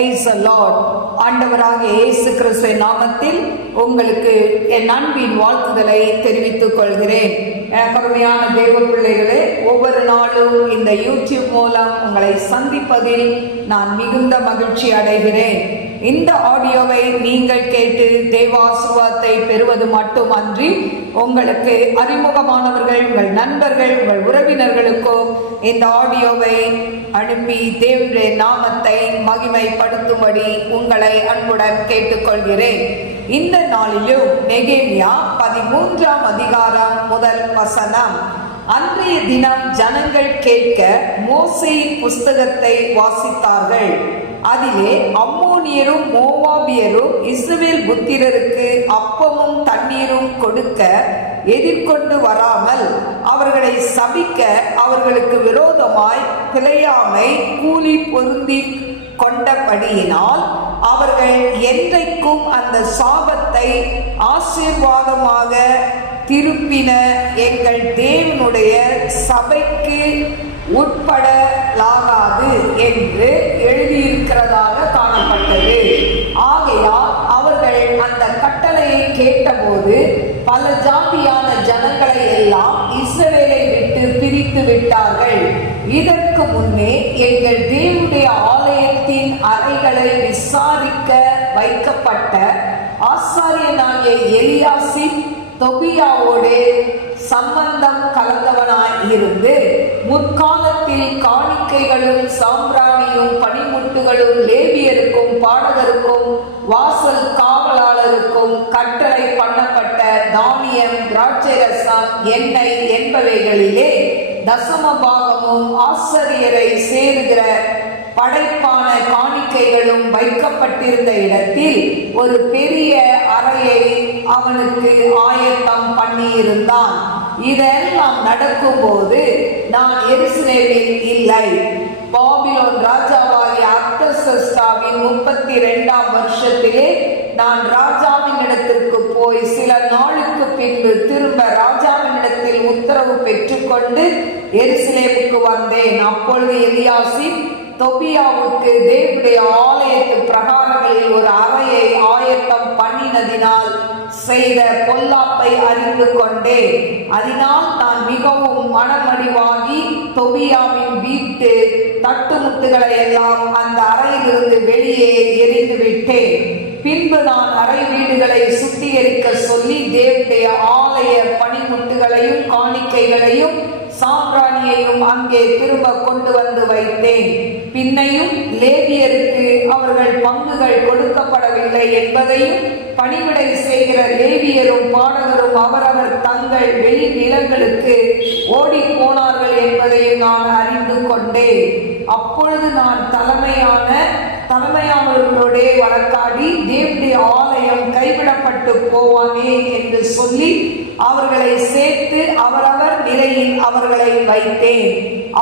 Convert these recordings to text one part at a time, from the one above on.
Praise the Lord. ஆண்டவராக இயேசு கிறிஸ்துவின் நாமத்தில் உங்களுக்கு என் அன்பின் வாழ்த்துதலை தெரிவித்துக் கொள்கிறேன். கருமையான தேவ பிள்ளைகளே, ஒவ்வொரு நாளும் இந்த யூடியூப் மூலம் உங்களை சந்திப்பதில் நான் மிகுந்த மகிழ்ச்சி அடைகிறேன். இந்த ஆடியோவை நீங்கள் கேட்டு தேவாசீர்வாதத்தை பெறுவது மட்டுமன்றி, உங்களுக்கு அறிமுகமானவர்கள், உங்கள் நண்பர்கள், உங்கள் உறவினர்களுக்கும் இந்த ஆடியோவை அனுப்பி தேவனுடைய நாமத்தை மகிமைப்படுத்தும்படி உங்களை அன்புடன் கேட்டுக்கொள்கிறேன். இந்த நாளிலும் நெகேமியா 13ஆம் அதிகாரம் முதல் வசனம். அன்றைய தினம் ஜனங்கள் கேட்க மோசேயின் புஸ்தகத்தை வாசித்தார்கள். அதிலே அம்மோனியரும் மோவாபியரும் இஸ்ரவேல் புத்திரருக்கு அப்பமும் தண்ணீரும் கொடுக்க எதிர்கொண்டு வராமல் அவர்களை சபிக்க அவர்களுக்கு விரோதமாய் பிழையாமை கூலி பொருந்தி கொண்டபடியினால் அவர்கள் என்றைக்கும் அந்த சாபத்தை ஆசீர்வாதமாக திருப்பின எங்கள் தேவனுடைய சபைக்கு உட்படலாகாது என்று எழுதியிருக்கிறதாக காணப்பட்டது. ஆகையால் அவர்கள் அந்த கட்டளையை கேட்டபோது பல ஜாதியான ஜனங்களை எல்லாம் இஸ்ரவேலை விட்டு பிரித்து விட்டார்கள். இதற்கு முன்னே எங்கள் தேவனுடைய ஆலயத்தின் அறைகளை விசாரிக்க வைக்கப்பட்ட ஆசாரியனாகிய எலியாசிப் தொபியாவோடு சம்பந்தம் கலந்தவனாய் இருந்து முற்காலத்தில் காணிக்கைகளும் சாம்பிராணியும் பனிமுட்டுகளும் லேவியருக்கும் பாடகருக்கும் வாசல் காவலாளருக்கும் கட்டளை பண்ணப்பட்ட தானியம், திராட்சை ரசம், எண்ணெய் என்பவைகளிலே தசம பாகமும் ஆசாரியரை சேருகிற படைப்பான காணிக்கைகளும் வைக்கப்பட்டிருந்த இடத்தில் ஒரு பெரிய அறையை அவனுக்கு ஆயத்தம் பண்ணியிருந்தான். இதெல்லாம் நடக்கும்போது நான் எருசலேமில் இல்லை. பாபிலோன் ராஜாவாகிய அர்தசஷ்டாவின் 32ஆம் வருஷத்திலே நான் ராஜாவின் இடத்திற்கு போய் சில நாளுக்கு பின்பு திரும்ப ராஜாவின் இடத்தில் உத்தரவு பெற்றுக்கொண்டு எருசலேமுக்கு வந்தேன். அப்பொழுது எலியாசிப் தொபியாவுக்கு தேவனுடைய ஆலயத்து பிரகாரங்களில் ஒரு அறையை ஆயத்தம் பண்ணினதினால் செய்த பொல்லாப்பை அறிந்து கொண்டேன். அதனால் நான் மிகவும் மனமடிவாகி தொபியாவின் வீட்டு தட்டுமுட்டுகளை எல்லாம் அந்த அறையிலிருந்து வெளியே எரிந்து விட்டேன். பின்பு நான் அறை வீடுகளை சுத்திகரிக்க சொல்லி தேவனுடைய ஆலய பனிமுட்டுகளையும் காணிக்கைகளையும் சாம்பிராணியையும் அங்கே திரும்ப கொண்டு வந்து வைத்தேன். பின்னையும் லேவியருக்கு அவர்கள் பங்குகள் கொடுக்கப்படவில்லை என்பதையும் பணிவிடை செய்கிற லேவியரும் பாடகரும் அவரவர் தங்கள் வெளி நிலங்களுக்கு ஓடி போனார்கள் என்பதையும் நான் அறிந்து கொண்டேன். அப்பொழுது நான் தலைமையானவர்களுடைய வழக்காடி தேவனுடைய ஆலயம் கைவிடப்பட்டு போவானே என்று சொல்லி அவர்களை சேர்த்து அவரவர் நிலையில் அவர்களை வைத்தேன்.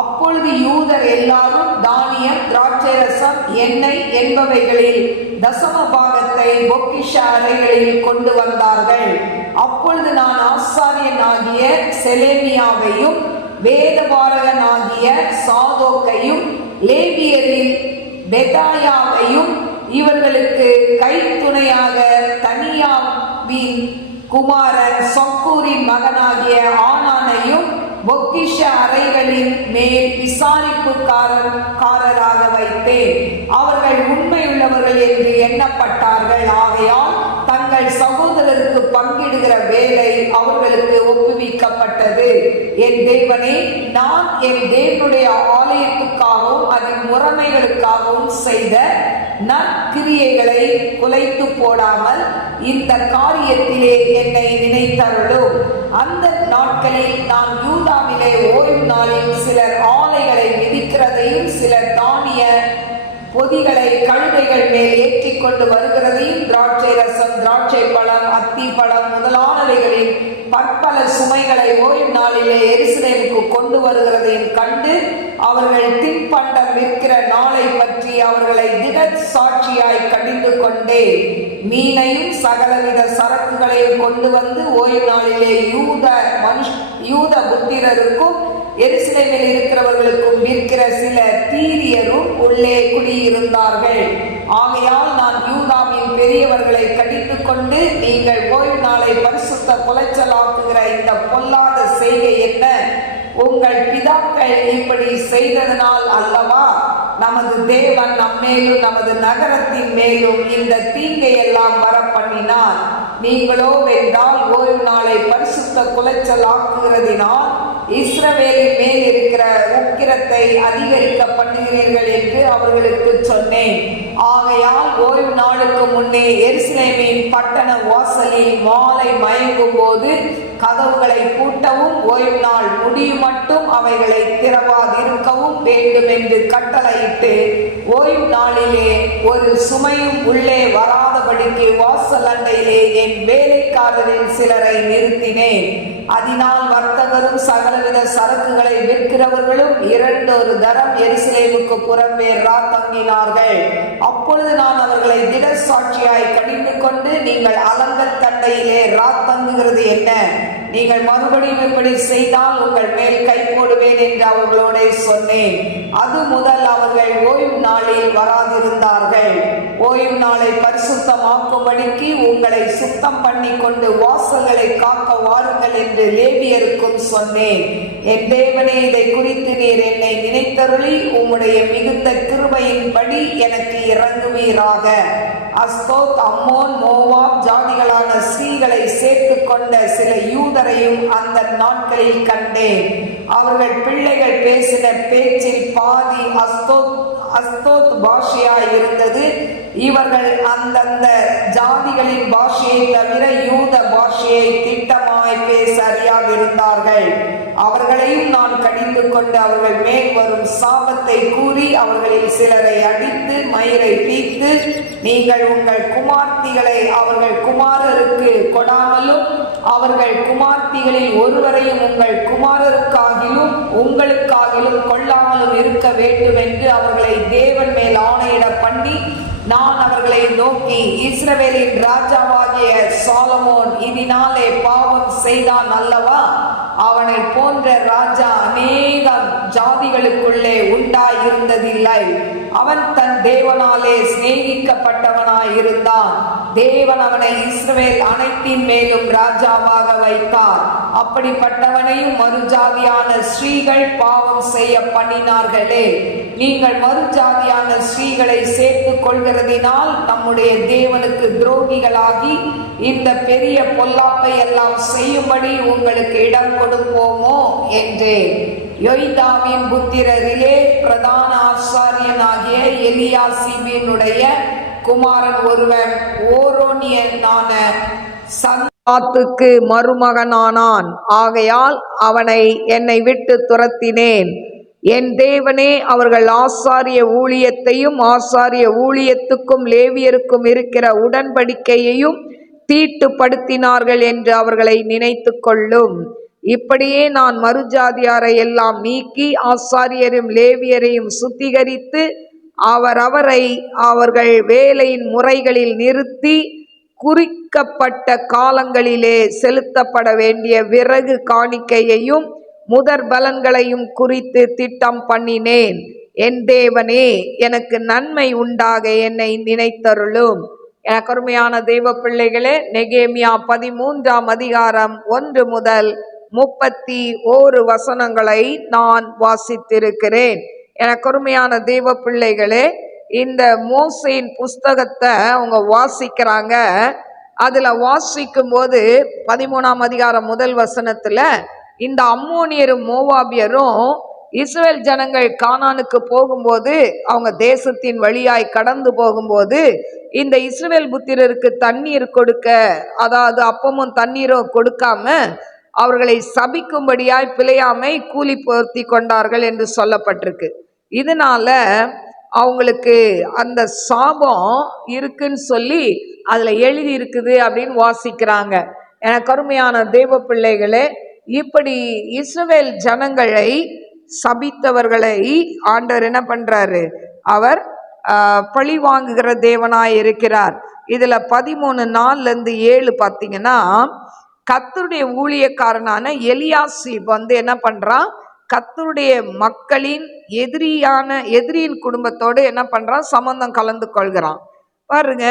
அப்பொழுது யூதர் எல்லாரும் தானியம், திராட்சை ரசம், எண்ணெய் என்பவைகளில் தசம பாகத்தை பொக்கிஷ அறைகளில் கொண்டு வந்தார்கள். அப்பொழுது நான் ஆசாரியனாகிய செலேமியாவையும் வேதபாரகனாகிய சாதோக்கையும் லேவியரில் பெதாயாவையும் இவர்களுக்கு கைத்துணையாக தனியாவின் குமாரன் சொக்கூரின் மகனாகிய ஆனானையும் பொக்கிஷ அறைகளின் மேல் விசாரிப்புக்காரராக வைத்தேன். அவர்கள் உண்மையுள்ளவர்கள் என்று எண்ணப்பட்டார்கள். ஆகையால் தங்கள் சகோதரருக்கு பங்கிடுகிற வேலை அவர்களுக்கு ஒப்புவிக்கப்பட்டது. என் தேவனே, நான் என் தேவனுடைய ஆலயத்துக்காகவும் அதன் முறைமைகளுக்காகவும் செய்த நற்கிரியைகளை குலைத்து போடாமல் இந்த காரியத்திலே என்னை நினைத்தருளும். அந்த நாட்களில் நான் யூதாவிலே ஓய்வு நாளில் சிலர் ஆலைகளை மிதிக்கிறதையும் சிலர் தானிய பொதிகளை கழுதைகள் மேல் ஏற்றி கொண்டு வருகிறதையும் திராட்சை ரசம், திராட்சை பழம், அத்தி பழம் முதலானவைகளில் பற்பல சுமைகளை ஓய்வு நாளிலே எருசலேமுக்கு கொண்டு வருகிறதையும் கண்டு அவர்கள் தின்பண்டம் விற்கிற நாளை பற்றி அவர்களை திட சாட்சியாய் கடிந்து கொண்டே மீனையும் சகலவித சரக்குகளையும் கொண்டு வந்து ஓய்வு நாளிலே யூத புத்திரருக்கும் எருசலேமில் இருக்கிறவர்களுக்கும் விற்கிற சில தீரியரும் உள்ளே குடியிருந்தார்கள். ஆகையால் நான் யூதாவின் பெரியவர்களை கடிந்து கொண்டு, நீங்கள் ஓய்வு நாளை பரிசுத்த குலைச்சலாக்குகிற இந்த பொல்லாத செய்கை என்ன? உங்கள் பிதாக்கள் இப்படி செய்ததனால் அல்லவா நமது தேவன் நம்மேலும் நமது நகரத்தின் மேலும் இந்த தீங்கை எல்லாம் வரப்பண்ணினார். நீங்களோ வென்றால் ஓய்வு நாளை பரிசுத்த குலைச்சல் ஆக்குகிறதினால் இஸ்ரவேலின் மேல் இருக்கிற உக்கிரத்தை அதிகரிக்க பண்ணுகிறீர்கள் என்று அவர்களுக்கு சொன்னேன். ஆகையால் ஓய்வு நாளுக்கு முன்னே எருசலேமின் பட்டண வாசலில் மாலை மயங்கும் போது கதவுகளை பூட்டவும், ஓய்வு நாள் முடியும் மட்டும் அவைகளை திறவாதிருக்கவும் வேண்டும் என்று கட்டளையிட்டு, ஓய்வு நாளிலே ஒரு சுமையும் உள்ளே வராதபடிக்கு வாசல் அண்டையிலே என் வேலைக்காரரில் சிலரை நிறுத்தினேன். அதனால் வர்த்தகரும் சகலவித சரக்குகளை விற்கிறவர்களும் 2 தரம் எருசலேமுக்கு புறம்பே தங்கினார்கள். அப்பொழுது நான் அவர்களை திடசாட்சியாய் கடிந்து கொண்டு, நீங்கள் அலங்கல் தண்டையிலே தங்குகிறது என்ன? நீங்கள் மறுபடியும் இப்படி செய்தால் உங்கள் மேல் கை போடுவேன் என்று அவர்களோட சொன்னேன். அது முதல் அவர்கள் ஓய்வு நாளில் வராதிருந்தார்கள். ஓய்வு நாளை பரிசுத்தமாக்கும்படிக்கு உங்களை சுத்தம் பண்ணி கொண்டு வாசல்களை காக்க வாருங்கள் என்று லேவியருக்கும் சொன்னேன். என் தேவனே, இதை குறித்து நீர் என்னை நினைத்தருளி உம்முடைய மிகுந்த கிருபையின்படி எனக்கு இறங்குவீராக. அஸ்தோத், அம்மோன், மோவாப் ஜாதிகளான ஸ்ரீகளை சேர்த்து கொண்ட சில யூதரையும் அந்த நாட்களில் கண்டேன். அவர்கள் பிள்ளைகள் பேசின பேச்சில் பாதி அஸ்தோத் பாஷையாய் இருந்தது. இவர்கள் அந்தந்த ஜாதிகளின் பாஷையை தவிர யூத பாஷையை திட்டமாய் பேச அறியாதிருந்தார்கள். அவர்களையும் நான் கடிந்து கொண்டு அவர்கள் மேல் வரும் சாபத்தை கூறி அவர்களில் சிலரை அடித்து மயிரை பீத்து, நீங்கள் உங்கள் குமார்த்திகளை அவர்கள் குமாரருக்கு கொடாமலும் அவர்கள் குமார்த்திகளில் ஒருவரையும் உங்கள் குமாரருக்காகிலும் உங்களுக்காகிலும் கொள்ளாமலும் இருக்க வேண்டும் என்று அவர்களை தேவன் மேல் ஆணையிட பண்ணி, நான் அவர்களை நோக்கி, இஸ்ரவேலின் ராஜாவாகிய சாலமோன் இதனாலே பாவம் செய்தான் அல்லவா? அவனை போன்ற ராஜா அநேகம் ஜாதிகளுக்குள்ளே உண்டாயிருந்ததில்லை. அவன் தன் தேவனாலே சிநேகிக்கப்பட்டவனாயிருந்தான். தேவன் அவனை இஸ்ரவேல் அனைத்தின் மேலும் ராஜாவாக வைத்தார். அப்படிப்பட்டவனையும் மறுஜாதியான ஸ்ரீகள் பாவம் செய்ய பண்ணினார்களே. நீங்கள் மறுஜாதியான ஸ்ரீகளை சேர்த்து கொள்கிறதினால் நம்முடைய தேவனுக்கு துரோகிகளாகி இந்த பெரிய பொல்லாப்பை எல்லாம் செய்யும்படி உங்களுக்கு இடம் கொடுப்போமோ என்றேன். யோய்தாவின் புத்திரரிலே பிரதான ஆசாரியனாகிய எலியாசிபினுடைய குமாரன் ஒருவன் ஓரோனியனான சன்பாத்துக்கு மருமகனானான். ஆகையால் அவனை என்னை விட்டு துரத்தினேன். என் தேவனே, அவர்கள் ஆசாரிய ஊழியத்தையும் ஆசாரிய ஊழியத்துக்கும் லேவியருக்கும் இருக்கிற உடன்படிக்கையையும் தீட்டுப்படுத்தினார்கள் என்று அவர்களை நினைத்து கொள்ளும். இப்படியே நான் மறுஜாதியாரை எல்லாம் நீக்கி ஆசாரியரையும் லேவியரையும் சுத்திகரித்து அவரவரை அவர்கள் வேலையின் முறைகளில் நிறுத்தி குறிக்கப்பட்ட காலங்களிலே செலுத்தப்பட வேண்டிய விறகு காணிக்கையையும் முதற் பலன்களையும் குறித்து திட்டம் பண்ணினேன். என் தேவனே, எனக்கு நன்மை உண்டாக என்னை நினைத்தருளும். எனக்கு அருமையான தெய்வ பிள்ளைகளே, நெகேமியா 13ஆம் அதிகாரம் 1 முதல் 31 வசனங்களை நான் வாசித்திருக்கிறேன். எனக்கு அருமையான தெய்வ பிள்ளைகளே, இந்த மோசேயின் புஸ்தகத்தை அவங்க வாசிக்கிறாங்க. அதுல வாசிக்கும் போது 13ஆம் அதிகாரம் 1 வசனத்துல இந்த அம்மோனியரும் மோவாபியரும் இஸ்ரவேல் ஜனங்கள் கானானுக்கு போகும்போது, அவங்க தேசத்தின் வழியாய் கடந்து போகும்போது, இந்த இஸ்ரவேல் புத்திரருக்கு தண்ணீர் கொடுக்க, அதாவது அப்பமும் தண்ணீரும் கொடுக்காம அவர்களை சபிக்கும்படியாய் பிழையாமை கூலி பொருத்தி கொண்டார்கள் என்று சொல்லப்பட்டிருக்கு. இதனால அவங்களுக்கு அந்த சாபம் இருக்குன்னு சொல்லி அதுல எழுதி இருக்குது அப்படின்னு வாசிக்கிறாங்க. எனக்கு அருமையான தேவ பிள்ளைகளே, இப்படி இஸ்ரவேல் ஜனங்களை சபித்தவர்களை ஆண்டவர் என்ன பண்றாரு? அவர் பழி வாங்குகிற தேவனாய் இருக்கிறார். இதுல 13:4-7 பார்த்தீங்கன்னா, கர்த்தருடைய ஊழியக்காரனான எலியாசிப் என்ன பண்றான்? கர்த்தருடைய மக்களின் எதிரியின் குடும்பத்தோடு என்ன பண்றான், சம்பந்தம் கலந்து கொள்கிறான். பாருங்க,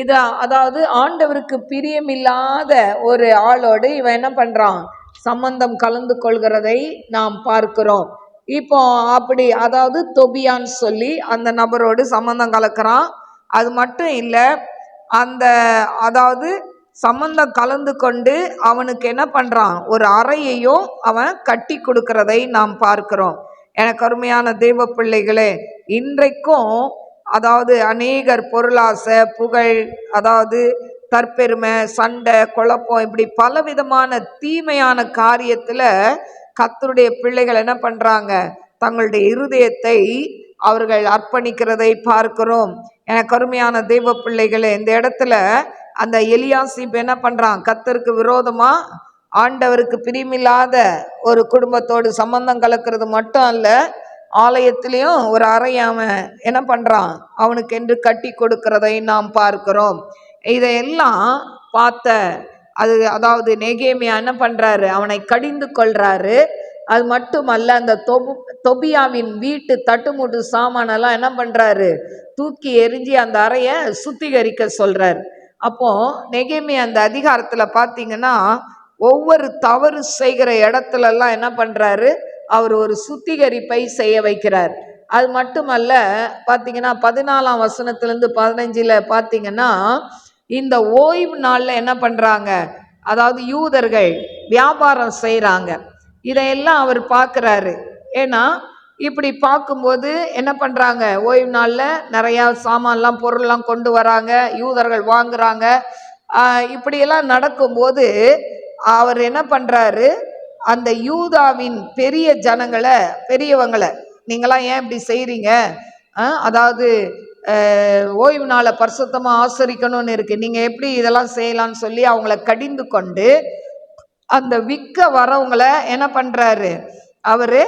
இது அதாவது ஆண்டவருக்கு பிரியமில்லாத ஒரு ஆளோடு இவன் என்ன பண்றான், சம்பந்தம் கலந்து கொள்கிறதை நாம் பார்க்கிறோம். இப்போ அப்படி அதாவது தொபியான்னு சொல்லி அந்த நபரோடு சம்பந்தம் கலக்கிறான். அது மட்டும் இல்லை, அந்த அதாவது சம்பந்தம் கலந்து கொண்டு அவனுக்கு என்ன பண்றான், ஒரு அறையையும் அவன் கட்டி கொடுக்கிறதை நாம் பார்க்கிறோம். எனக்கு அருமையான தெய்வ பிள்ளைகளே, இன்றைக்கும் அதாவது அநேகர் பொருளாசை, புகழ், அதாவது தற்பெருமை, சண்டை, குழப்பம், இப்படி பலவிதமான தீமையான காரியத்துல கர்த்தருடைய பிள்ளைகள் என்ன பண்றாங்க, தங்களுடைய இருதயத்தை அவர்கள் அர்ப்பணிக்கிறதை பார்க்கிறோம். எனக்கு அருமையான தெய்வ பிள்ளைகளே, இந்த இடத்துல அந்த எலியாசிப் என்ன பண்றான், கர்த்தருக்கு விரோதமா ஆண்டவருக்கு பிரியமில்லாத ஒரு குடும்பத்தோடு சம்பந்தம் கலக்கிறது மட்டும் அல்ல, ஆலயத்திலையும் ஒரு அறை அவன் என்ன பண்றான், அவனுக்கு என்று கட்டி கொடுக்கிறதை நாம் பார்க்கிறோம். இதையெல்லாம் பார்த்த அதாவது நெகேமியா என்ன பண்றாரு, அவனை கடிந்து கொள்றாரு. அது மட்டுமல்ல, அந்த தொபியாவின் வீட்டு தட்டுமுட்டு சாமானெல்லாம் என்ன பண்றாரு, தூக்கி எரிஞ்சு அந்த அறையை சுத்திகரிக்க சொல்றாரு. அப்போ நெகேமியா அந்த அதிகாரத்துல பார்த்தீங்கன்னா, ஒவ்வொரு தவறு செய்கிற இடத்துலலாம் என்ன பண்றாரு, அவர் ஒரு சுத்திகரிப்பை செய்ய வைக்கிறார். அது மட்டுமல்ல, பார்த்தீங்கன்னா 14ஆம் வசனத்திலிருந்து 15 பார்த்தீங்கன்னா, இந்த ஓய்வு நாளில் என்ன பண்றாங்க, அதாவது யூதர்கள் வியாபாரம் செய்கிறாங்க. இதையெல்லாம் அவர் பார்க்குறாரு. ஏன்னா இப்படி பார்க்கும்போது என்ன பண்ணுறாங்க, ஓய்வு நாளில் நிறையா சாமான்லாம் பொருள்லாம் கொண்டு வராங்க, யூதர்கள் வாங்குறாங்க. இப்படியெல்லாம் நடக்கும்போது அவர் என்ன பண்ணுறாரு, அந்த யூதாவின் பெரிய ஜனங்களை, பெரியவங்களை, நீங்களாம் ஏன் இப்படி செய்கிறீங்க, அதாவது ஓய்வு நாளை பரிசுத்தமாக ஆசரிக்கணும்னு இருக்குது, நீங்கள் எப்படி இதெல்லாம் செய்யலான்னு சொல்லி அவங்கள கடிந்து கொண்டு அந்த விற்க வரவங்களை என்ன பண்ணுறாரு, அவர்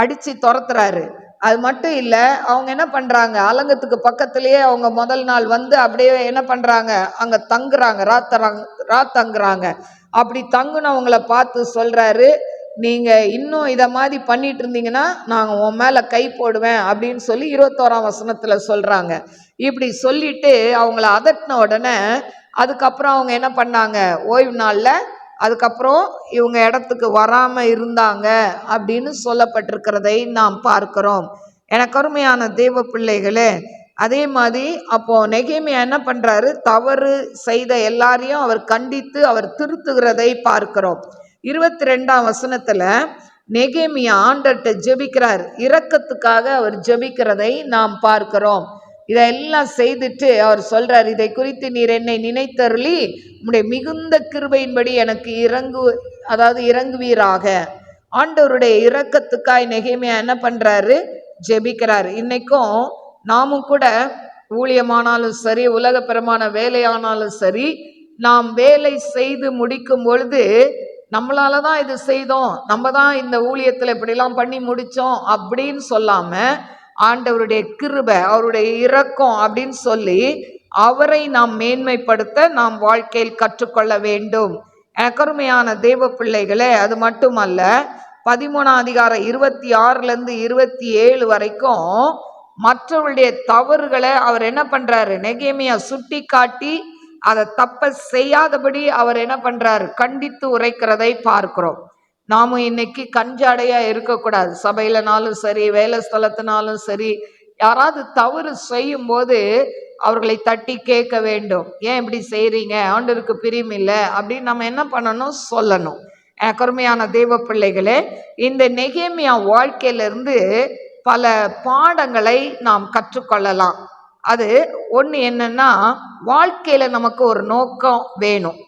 அடித்து துரத்துறாரு. அது மட்டும் இல்லை, அவங்க என்ன பண்ணுறாங்க, அலங்கத்துக்கு பக்கத்துலேயே அவங்க முதல் நாள் வந்து அப்படியே என்ன பண்ணுறாங்க, அங்கே தங்குறாங்க, தங்குறாங்க. அப்படி தங்குனவங்களை பார்த்து சொல்கிறாரு, நீங்கள் இன்னும் இதை மாதிரி பண்ணிட்டு இருந்தீங்கன்னா நாங்கள் உன் மேலே கை போடுவேன் அப்படின்னு சொல்லி 21ஆம் வசனத்தில் சொல்கிறாங்க. இப்படி சொல்லிட்டு அவங்கள அதட்டின உடனே அதுக்கப்புறம் அவங்க என்ன பண்ணாங்க, ஓய்வு நாளில் அதுக்கப்புறம் இவங்க இடத்துக்கு வராமல் இருந்தாங்க அப்படின்னு சொல்லப்பட்டிருக்கிறதை நாம் பார்க்கிறோம். எனக்கு அருமையான தேவ பிள்ளைகளே, அதே மாதிரி அப்போ நெகேமியா என்ன பண்றாரு, தவறு செய்த எல்லாரையும் அவர் கண்டித்து அவர் திருத்துகிறதை பார்க்கிறோம். 22ஆம் வசனத்துல நெகேமியா ஆண்டர்கிட்ட ஜெபிக்கிறார், இரக்கத்துக்காக அவர் ஜெபிக்கிறதை நாம் பார்க்கிறோம். இதெல்லாம் செய்துட்டு அவர் சொல்றார், இதை குறித்து நீர் என்னை நினைத்தருளி உம்முடைய மிகுந்த கிருபையின்படி எனக்கு இறங்குவீராக. ஆண்டவருடைய இரக்கத்துக்காய் நெகேமியா என்ன பண்றாரு, ஜெபிக்கிறார். இன்னைக்கும் நாமும் கூட ஊழியமானாலும் சரி, உலகப்பரமான வேலையானாலும் சரி, நாம் வேலை செய்து முடிக்கும் பொழுது நம்மளால தான் இது செய்தோம், நம்ம தான் இந்த ஊழியத்தில் இப்படிலாம் பண்ணி முடித்தோம் அப்படின்னு சொல்லாம, ஆண்டவருடைய கிருபை, அவருடைய இரக்கம் அப்படின்னு சொல்லி அவரை நாம் மேன்மைப்படுத்த நாம் வாழ்க்கையில் கற்றுக்கொள்ள வேண்டும். அருமையான தேவ பிள்ளைகளே, அது மட்டுமல்ல, 13ஆம் அதிகாரம் 26லேருந்து 27 வரைக்கும் மற்றவருடைய தவறுகளை அவர் என்ன பண்றாரு, நெகேமியா சுட்டி காட்டி அதை தப்ப செய்யாதபடி அவர் என்ன பண்றாரு, கண்டித்து உரைக்கிறதை பார்க்கிறோம். நாமும் இன்னைக்கு கஞ்சாடையா இருக்கக்கூடாது. சபையிலனாலும் சரி, வேலை ஸ்தலத்தினாலும் சரி, யாராவது தவறு செய்யும் போது அவர்களை தட்டி கேட்க வேண்டும், ஏன் இப்படி செய்றீங்க, ஆண்டவருக்கு பிரியம் இல்லை அப்படின்னு நம்ம என்ன பண்ணணும், சொல்லணும். கருமையான தேவ பிள்ளைகளே, இந்த நெகேமியா வாழ்க்கையிலிருந்து பல பாடங்களை நாம் கற்றுக்கொள்ளலாம். அது ஒன்று என்னன்னா, வாழ்க்கையில நமக்கு ஒரு நோக்கம் வேணும்.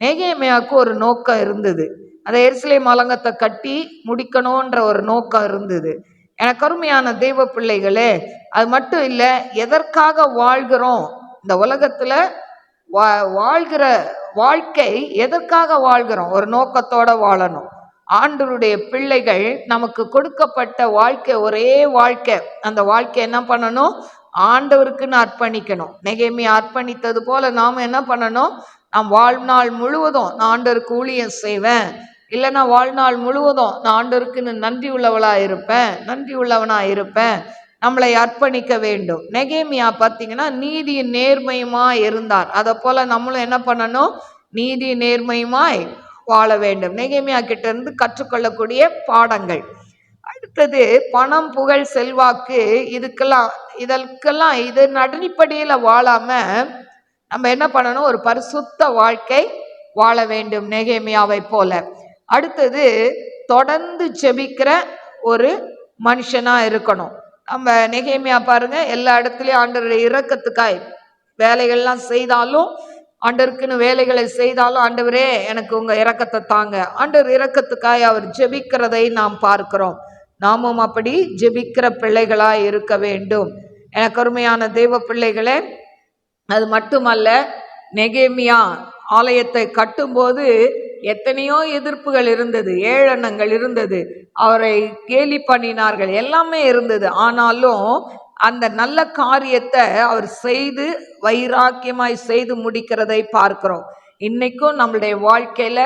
நெகேமியாவுக்கு ஒரு நோக்கம் இருந்தது, அதை எருசலேம் அலங்கத்தை கட்டி முடிக்கணுன்ற ஒரு நோக்கம் இருந்தது. எனக்கு அருமையான தெய்வ பிள்ளைகளே, அது மட்டும் இல்லை, எதற்காக வாழ்கிறோம், இந்த உலகத்துல வாழ்கிற வாழ்க்கை எதற்காக வாழ்கிறோம், ஒரு நோக்கத்தோட வாழணும். ஆண்டவருடைய பிள்ளைகள் நமக்கு கொடுக்கப்பட்ட வாழ்க்கை ஒரே வாழ்க்கை, அந்த வாழ்க்கை என்ன பண்ணணும், ஆண்டவருக்குன்னு அர்ப்பணிக்கணும். நெகேமியா அர்ப்பணித்தது போல நாம் என்ன பண்ணணும், நாம் வாழ்நாள் முழுவதும் நான் ஆண்டவருக்கு ஊழியம் செய்வேன், இல்லைன்னா வாழ்நாள் முழுவதும் நான் ஆண்டவருக்குன்னு நன்றி உள்ளவனா இருப்பேன். நம்மளை அர்ப்பணிக்க வேண்டும். நெகேமியா பார்த்தீங்கன்னா நீதியின் நேர்மையுமா இருந்தார். அதை போல நம்மளும் என்ன பண்ணணும்? நீதி நேர்மையுமாய் வாழ வேண்டும். நெகேமியா கிட்ட இருந்து கற்றுக்கொள்ளக்கூடிய பாடங்கள். அடுத்தது பணம், புகழ், செல்வாக்கு, இதற்கெல்லாம் இதன் அடிப்படையில் வாழாம நம்ம என்ன பண்ணணும்? ஒரு பரிசுத்த வாழ்க்கை வாழ வேண்டும் நெகேமியாவை போல. அடுத்தது தொடர்ந்து ஜெபிக்கிற ஒரு மனுஷனா இருக்கணும். நம்ம நெகேமியா பாருங்க, எல்லா இடத்துலயும் ஆண்டவருடைய இரக்கத்துக்காய் வேலைகள்லாம் செய்தாலும், ஆண்டவருக்குன்னு வேலைகளை செய்தாலும், ஆண்டவரே எனக்கு உங்க இரக்கத்தை தாங்க, ஆண்டவர் இரக்கத்துக்காய் அவர் ஜெபிக்கிறதை நாம் பார்க்கிறோம். நாமும் அப்படி ஜெபிக்கிற பிள்ளைகளாய் இருக்க வேண்டும். எனக்கு அருமையான தெய்வ பிள்ளைகளே, அது மட்டுமல்ல, நெகேமியா ஆலயத்தை கட்டும்போது எத்தனையோ எதிர்ப்புகள் இருந்தது, ஏளனங்கள் இருந்தது, அவரை கேலி பண்ணினார்கள், எல்லாமே இருந்தது. ஆனாலும் அந்த நல்ல காரியத்தை அவர் செய்து வைராக்கியமாய் செய்து முடிக்கிறதை பார்க்கிறோம். இன்னைக்கும் நம்மளுடைய வாழ்க்கையில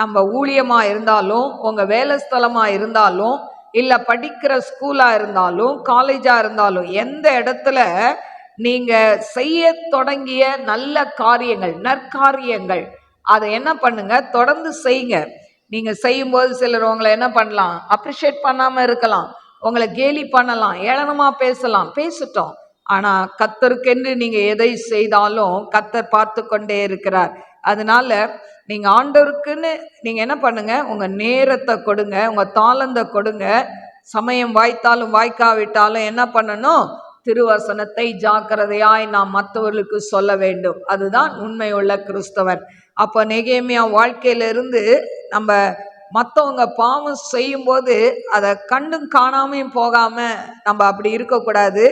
நம்ம ஊழியமா இருந்தாலும், உங்க வேலை ஸ்தலமா இருந்தாலும், இல்ல படிக்கிற ஸ்கூலா இருந்தாலும், காலேஜா இருந்தாலும், எந்த இடத்துல நீங்க செய்ய தொடங்கிய நல்ல காரியங்கள், நற்காரியங்கள், அதை என்ன பண்ணுங்க? தொடர்ந்து செய்யுங்க. நீங்க செய்யும்போது சிலர் உங்களை என்ன பண்ணலாம்? அப்ரிஷியேட் பண்ணாம இருக்கலாம், உங்களை கேலி பண்ணலாம், ஏளனமா பேசட்டும். ஆனா கர்த்தருக்கென்று நீங்க எதை செய்தாலும் கர்த்தர் பார்த்து கொண்டே இருக்கிறார். அதனால நீங்க ஆண்டவருக்குன்னு நீங்க என்ன பண்ணுங்க? உங்க நேரத்தை கொடுங்க, உங்க தாளந்தை கொடுங்க. சமயம் வாய்த்தாலும் வாய்க்காவிட்டாலும் என்ன பண்ணணும்? திருவசனத்தை ஜாக்கிரதையாய் நாம் மற்றவர்களுக்கு சொல்ல வேண்டும். அதுதான் உண்மை உள்ள கிறிஸ்தவன். அப்போ நெகேமியா வாழ்க்கையிலிருந்து நம்ம மற்றவங்க பாவம் செய்யும்போது அதை கண்டும் காணாமையும் போகாம நம்ம அப்படி இருக்கக்கூடாது.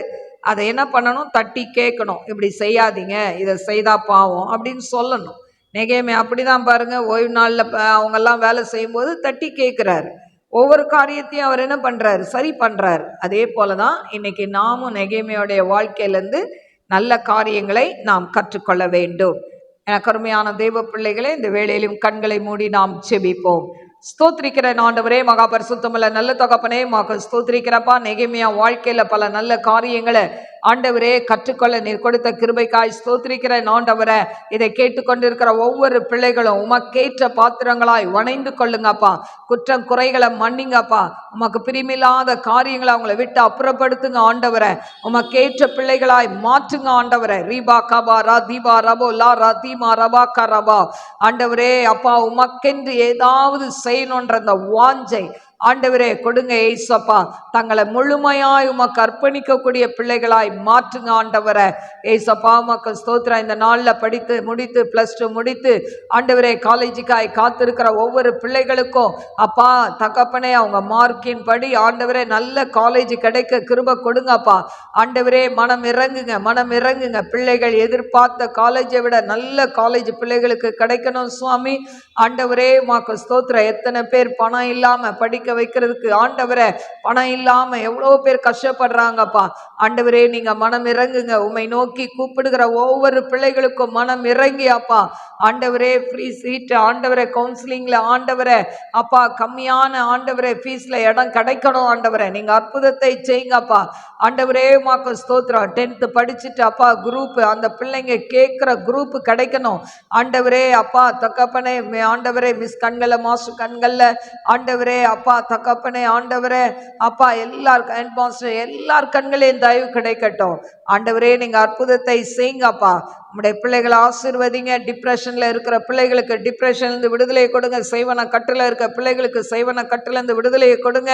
அதை என்ன பண்ணணும்? தட்டி கேட்கணும், இப்படி செய்யாதீங்க, இதை செய்தா பாவம் அப்படின்னு சொல்லணும். நெகேமியா அப்படிதான் பாருங்க, ஓய்வு நாளில் அவங்கெல்லாம் வேலை செய்யும்போது தட்டி கேட்குறாரு. ஒவ்வொரு காரியத்தையும் அவர் என்ன பண்றாரு? சரி பண்றாரு. அதே போலதான் இன்னைக்கு நாமும் நெகேமியாவுடைய வாழ்க்கையிலிருந்து நல்ல காரியங்களை நாம் கற்றுக்கொள்ள வேண்டும். எனக்கு அருமையான தெய்வ பிள்ளைகளே, இந்த வேளையிலும் கண்களை மூடி நாம் செபிப்போம். ஸ்தோத்திரிக்கிற ஆண்டவரே, மகா பரிசுத்தமுள்ள நல்ல தகப்பனே, மக ஸ்தோத்திரிக்கிறப்பா. நெகேமியா வாழ்க்கையில பல நல்ல காரியங்களை ஆண்டவரே கற்றுக்கொள்ள நீர் கொடுத்த கிருபைக்காய் ஸ்தோத்திரிக்கிற ஆண்டவரே. இதை கேட்டுக்கொண்டிருக்கிற ஒவ்வொரு பிள்ளைகளும் உமக்கேற்ற பாத்திரங்களாய் வணைந்து கொள்ளுங்கப்பா. குற்றம் குறைகளை மன்னிங்கப்பா. உமக்கு பிரிமில்லாத காரியங்களை அவங்களை விட்டு அப்புறப்படுத்துங்க ஆண்டவரை. உமக்கேற்ற பிள்ளைகளாய் மாற்றுங்க ஆண்டவரை. ரீபா கபா ரா தீபா ரபோ லா ரா தீமா ரபா கரபா. ஆண்டவரே அப்பா, உமக்கென்று ஏதாவது செய்யணுன்ற அந்த வாஞ்சை ஆண்டவரே கொடுங்க ஏசப்பா. தங்களை முழுமையாய் உமக்கு அர்ப்பணிக்கக்கூடிய பிள்ளைகளாய் மாற்றுங்க ஆண்டவரை. ஏசப்பா உமக்கு ஸ்தோத்திரம். இந்த நாளில் படித்து முடித்து +2 முடித்து ஆண்டவரே காலேஜுக்காய் காத்திருக்கிற ஒவ்வொரு பிள்ளைகளுக்கும் அப்பா தகப்பனே, அவங்க மார்க்கின் படி ஆண்டவரே நல்ல காலேஜ் கிடைக்க கிருபை கொடுங்கப்பா. ஆண்டவரே மனம் இறங்குங்க. பிள்ளைகள் எதிர்பார்த்த காலேஜை விட நல்ல காலேஜ் பிள்ளைகளுக்கு கிடைக்கணும் சுவாமி. ஆண்டவரே உமக்கு ஸ்தோத்திரம். எத்தனை பேர் பணம் இல்லாம படிக்க வைக்கிறதுக்கு ஆண்டவரே, பணம் இல்லாம எவ்வளவு பேர் கஷ்டப்படுறாங்கப்பா. ஆண்டவரே நீங்க மனம் இறங்குங்க. உம்மை நோக்கி கூப்பிடுகிற ஒவ்வொரு பிள்ளைகளுக்கும் மனம் இறங்கி அப்பா ஆண்டவரே ஃப்ரீ சீட் ஆண்டவரே, கவுன்சிலிங்ல ஆண்டவரே அப்பா கம்மியான ஆண்டவரே ஃபீஸ்ல இடம் கிடைக்கணும் ஆண்டவரே. நீங்க அற்புதத்தை செய்யுங்கப்பா. ஆண்டவரே உமக்கு ஸ்தோத்திரம். 10th படிச்சுட்டு அப்பா குரூப், அந்த பிள்ளைங்க கேட்கிற குரூப் கிடைக்கணும் ஆண்டவரே. அப்பா தகப்பனே ஆண்டவரே, மிஸ் கண்கள்ல மாஸ்டர் கண்கள்ல ஆண்டவரே அப்பா தகப்பனே ஆண்டவரே அப்பா எல்லார் கண்களையும் தயவு கிடைக்கட்டும் ஆண்டவரே. நீங்க அற்புதத்தை செய்யுங்கப்பா. நம்முடைய பிள்ளைகளை ஆசீர்வதிங்க. டிப்ரெஷன்ல இருக்கிற பிள்ளைகளுக்கு டிப்ரெஷன்லேருந்து விடுதலையை கொடுங்க. செய்வன கட்டில இருக்க பிள்ளைகளுக்கு செய்வன கட்டிலிருந்து விடுதலையை கொடுங்க.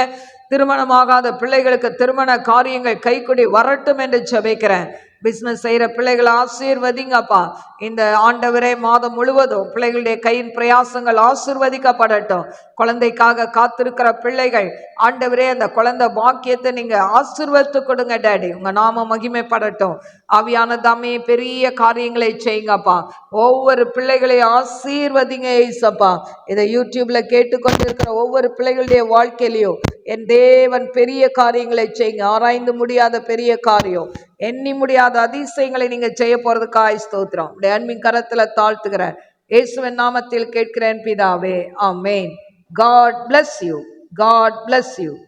திருமணமாகாத பிள்ளைகளுக்கு திருமண காரியங்கள் கைக்குடி வரட்டும் என்று ஜெபிக்கிறேன். பிஸ்னஸ் செய்கிற பிள்ளைகளை ஆசீர்வதிங்கப்பா. இந்த ஆண்டவரே மாதம் முழுவதும் பிள்ளைகளுடைய கையின் பிரயாசங்கள் ஆசீர்வதிக்கப்படட்டும். குழந்தைக்காக காத்திருக்கிற பிள்ளைகள் ஆண்டவரே, அந்த குழந்தை பாக்கியத்தை நீங்க ஆசீர்வதித்து கொடுங்க டாடி. உங்க நாம மகிமைப்படட்டும். ஆவியான தாமே பெரிய காரியங்களை செய்யுங்கப்பா. ஒவ்வொரு பிள்ளைகளையும் ஆசீர்வதிங்க ஏசப்பா. இதை யூடியூப்ல கேட்டுக்கொண்டிருக்கிற ஒவ்வொரு பிள்ளைகளுடைய வாழ்க்கையிலையும் என் தேவன் பெரிய காரியங்களை செய்யுங்க. ஆராய்ந்து முடியாத பெரிய காரியம், எண்ணி முடியாத அதிசயங்களை நீங்க செய்ய போறதுக்காய் ஸ்தோத்திரம். அன்பின் கரத்துல தாழ்த்துகிறேன். இயேசுவின் நாமத்தில் கேட்கிறேன் பிதாவே, ஆமென். God bless you. God bless you.